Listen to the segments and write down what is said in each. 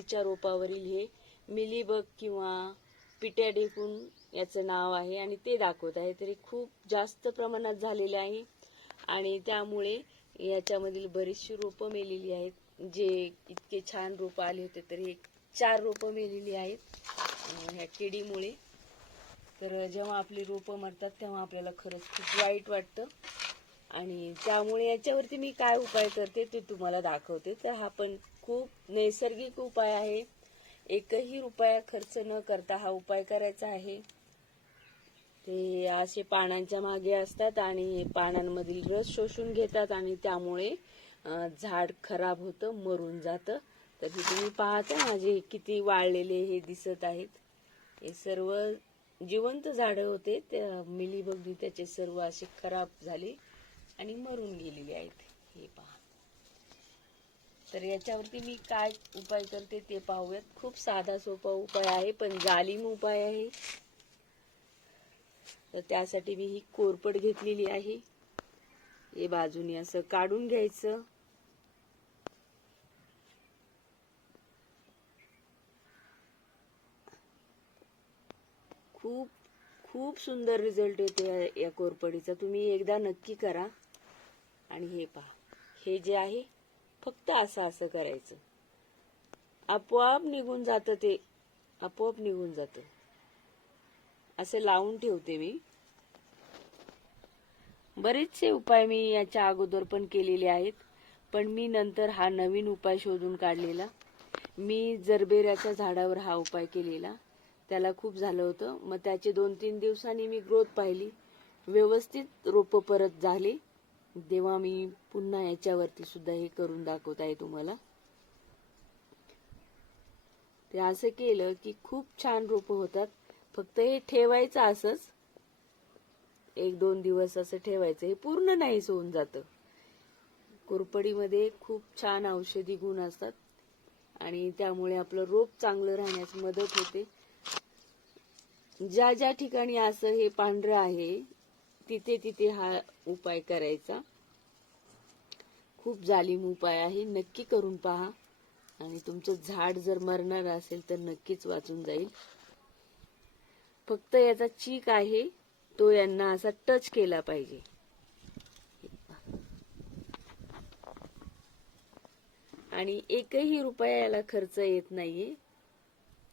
हळदीच्या रोपावरील हे मिलीबग किंवा पिट्या ढेकून याचं नाव आहे आणि ते दाखवत आहे. तरी खूप जास्त प्रमाणात झालेलं आहे आणि त्यामुळे याच्यामधील बरीचशी रोपं मेलेली आहेत. जे इतके छान रोपं आले होते तर हे चार रोपं मेलेली आहेत. ह्या किडीमुळे. तर जेव्हा आपली रोपं मरतात तेव्हा आपल्याला खरंच खूप वाईट वाटतं. आणि त्यामुळे याच्यावरती मी काय उपाय करते ते तुम्हाला दाखवते. तर हा पण खूप नैसर्गिक उपाय आहे. एकही रुपया खर्च न करता हा उपाय करायचा आहे. ते असे पानांच्या मागे असतात आणि पानांमधील रस शोषून घेतात आणि त्यामुळे झाड खराब होतं मरून जातं. तर हे तुम्ही पाहता माझे किती वाळलेले हे दिसत आहेत. हे सर्व जिवंत झाडं होते. त्या मिलीबगदी त्याचे सर्व असे खराब झाले. आणि मरून गेलेले आहेत. हे पहा. तर याच्यावरती मी काय उपाय करते ते पाहूयात. खूप साधा सोपा उपाय आहे पण जालीम उपाय आहे. तर त्यासाठी मी ही कोरपड घेतलेली आहे. हे बाजूने असं काढून घ्यायचं. खूप खूप सुंदर रिझल्ट येतो या कोरपडीचा. तुम्ही एकदा नक्की करा. आणि हे पहा हे जे आहे फक्त असं असं करायचं. आपोआप निघून जातं ते. आपोआप निघून जातं. असं लावून ठेवते मी. बरेचसे उपाय मी याच्या अगोदर पण केलेले आहेत पण मी नंतर हा नवीन उपाय शोधून काढलेला. मी जरबेऱ्याच्या झाडावर हा उपाय केलेला. त्याला खूप झालं होतं. मग त्याचे दोन तीन दिवसांनी मी ग्रोथ पाहिली. व्यवस्थित रोप परत झाले. तेव्हा मी पुन्हा याच्यावरती सुद्धा हे करून दाखवत आहे तुम्हाला. ते असं केलं की खूप छान रोप होतात. फक्त हे ठेवायचं असंच. एक दोन दिवस असं ठेवायचं. हे पूर्ण नाहीच होऊन जातं. कोरपडीमध्ये खूप छान औषधी गुण असतात. आणि त्यामुळे आपलं रोप चांगलं राहण्यास मदत होते. ज्या ज्या ठिकाणी असं हे पांढरं आहे तिथे तिथे हा उपाय करायचा. खूप जालीम उपाय आहे. नक्की करून पहा. आणि तुमचं झाड जर मरणार असेल तर नक्कीच वाचून जाईल. फक्त याचा चीक आहे. तो यांना असा टच केला पाहिजे. आणि एकही रुपया याला खर्च येत नाहीये.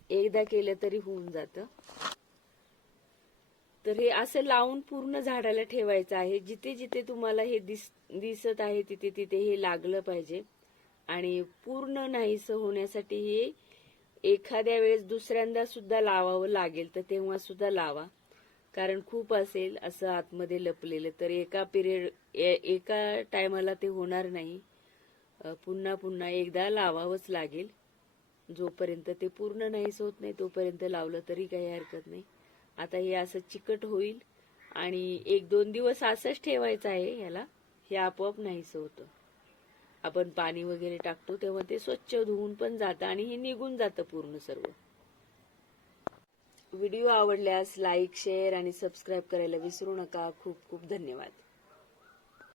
एकदा केलं तरी होऊन जातं. तर हे असं लावून पूर्ण झाडाला ठेवायचं आहे. जिथे जिथे तुम्हाला हे दिस दिसत आहे तिथे तिथे हे लागलं पाहिजे. आणि पूर्ण नाहीसं होण्यासाठी हे एखाद्या वेळेस दुसऱ्यांदा सुद्धा लावावं लागेल तर तेव्हा सुद्धा लावा. कारण खूप असेल असं आतमध्ये लपलेलं तर एका पिरियड एका टायमाला ते होणार नाही. पुन्हा पुन्हा एकदा लावावंच लागेल. जोपर्यंत ते पूर्ण नाहीच होत नाही तोपर्यंत लावलं तरी काही हरकत नाही. आता हे असं चिकट होईल आणि एक दोन दिवस असंच ठेवायचं आहे ह्याला. हे आपोआप नाहीसं होतं. आपण पाणी वगैरे टाकतो तेव्हा ते स्वच्छ धुवून पण जातं आणि हे निघून जातं पूर्ण सर्व. व्हिडिओ आवडल्यास लाईक शेअर आणि सबस्क्राईब करायला विसरू नका. खूप खूप धन्यवाद.